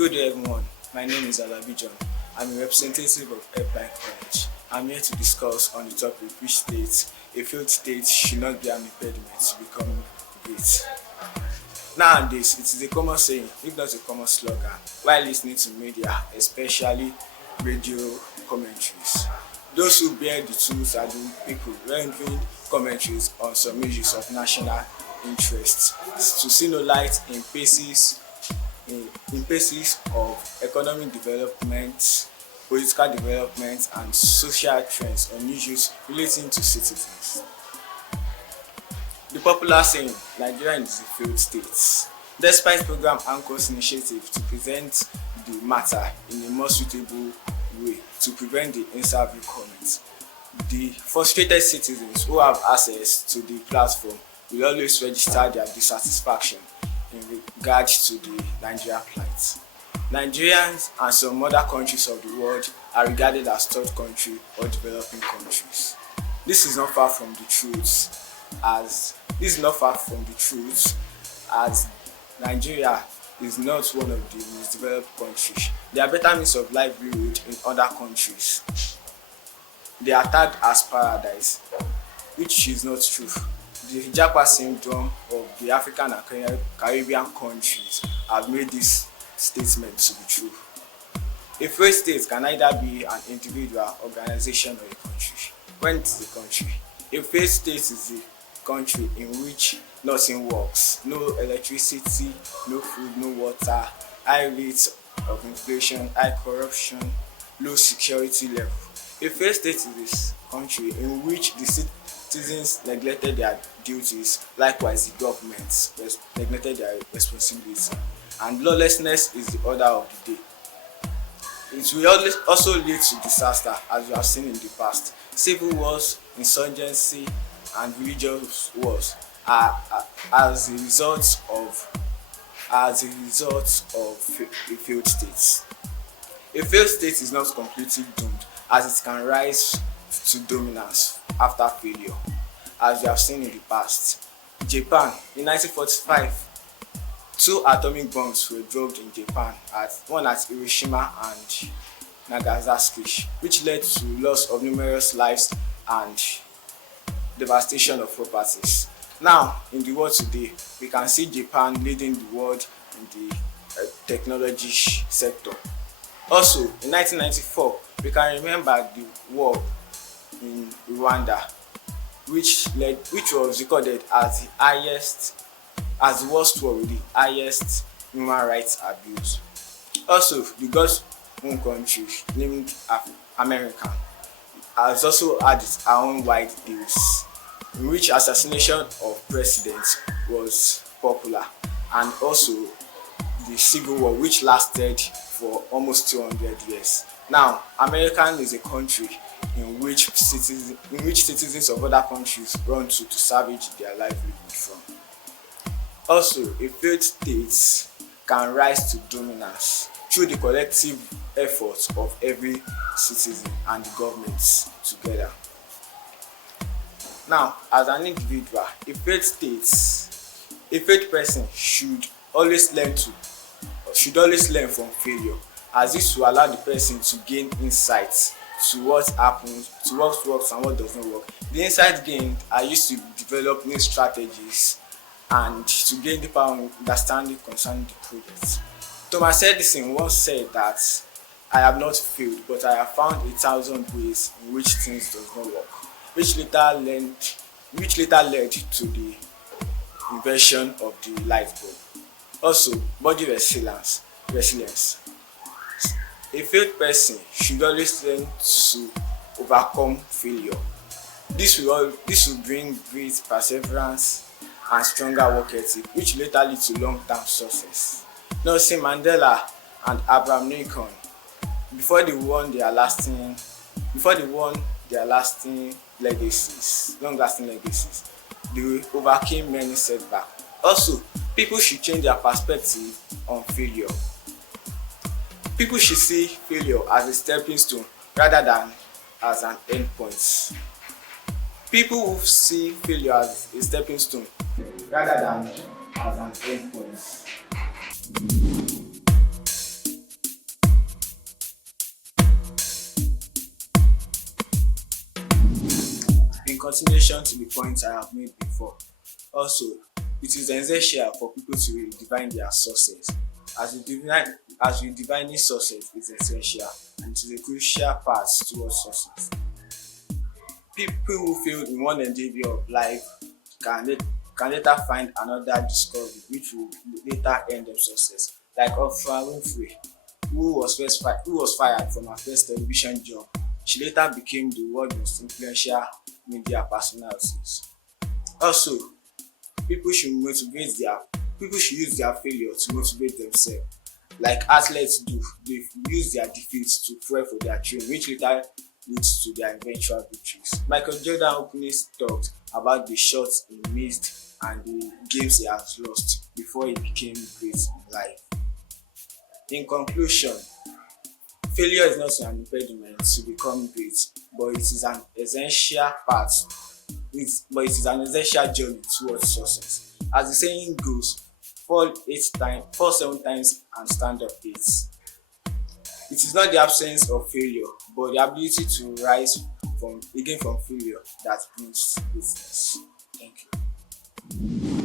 Good day everyone, my name is Alabi John. I'm a representative of Helpline College. I'm here to discuss on the topic which states a failed state should not be an impediment to becoming great. Nowadays, it is a common saying, if not a common slogan, while listening to media, especially radio commentaries. Those who bear the tools are the people rendering commentaries on some issues of national interest to see no light in places of economic development, political development, and social trends on issues relating to citizens. The popular saying, Nigeria is a failed state, despite program anchors initiative to present the matter in a more suitable way to prevent the in-service comments. The frustrated citizens who have access to the platform will always register their dissatisfaction in regard to the Nigeria plight. Nigerians and some other countries of the world are regarded as third country or developing countries. This is not far from the truth as Nigeria is not one of the most developed countries. There are better means of livelihood in other countries. They are tagged as paradise, which is not true. The Japa syndrome of the African and Caribbean countries have made this statement to be true. A failed state can either be an individual, organization, or a country. When it is a country, a failed state is a country in which nothing works, no electricity, no food, no water, high rates of inflation, high corruption, low security level. A failed state is a country in which the citizens neglected their duties, likewise the government neglected their responsibility, and lawlessness is the order of the day. It will also lead to disaster, as we have seen in the past. Civil wars, insurgency, and religious wars are as a result of a failed state. A failed state is not completely doomed, as it can rise to dominance after failure, as we have seen in the past. Japan, in 1945, 2 atomic bombs were dropped in Japan, one at Hiroshima and Nagasaki, which led to loss of numerous lives and devastation of properties. Now, in the world today, we can see Japan leading the world in the technology sector. Also, in 1994, we can remember the war in Rwanda, which was recorded as the worst war with the highest human rights abuse. Also, the God's own country, named America, has also had its own wide deals, in which assassination of presidents was popular, and also the Civil War, which lasted for almost 200 years. Now, America is a country in which citizens of other countries run to salvage their livelihood from. Also, a failed state can rise to dominance through the collective efforts of every citizen and the government together. Now, as an individual, a failed person should always learn from failure, as this will allow the person to gain insights to what happens, to what works and what does not work. The insight gained are used to develop new strategies and to gain deeper understanding concerning the project. Thomas Edison once said that I have not failed, but I have found 1,000 ways in which things does not work, which later led to the invention of the light bulb. Also, body resilience. A failed person should always learn to overcome failure. This will bring great perseverance and stronger work ethic, which later lead to long-term success. Nelson Mandela and Abraham Lincoln, before they won their lasting legacies, long-lasting legacies, they overcame many setbacks. Also, people should change their perspective on failure. People should see failure as a stepping stone rather than as an endpoint. People who see failure as a stepping stone rather than as an endpoint continuation to the point I have made before, also, it is essential for people to redefine their success. As redefining success is essential and it is a crucial part towards success. People who fail in one endeavor of life can, can later find another discovery which will later end them success. Like Oprah Winfrey, who was fired from her first television job. She later became the world's most influential media personalities. Also, people should motivate their people should use their failure to motivate themselves. Like athletes do, they use their defeats to fuel for their dream, which later leads to their eventual victories. Michael Jordan openly talked about the shots he missed and the games he has lost before he became great in life. In conclusion, failure is not an impediment to become great, but it is an essential part. But it is an essential journey towards success. As the saying goes, fall 7 times and stand up 8. It is not the absence of failure, but the ability to rise from failure that brings greatness. Thank you.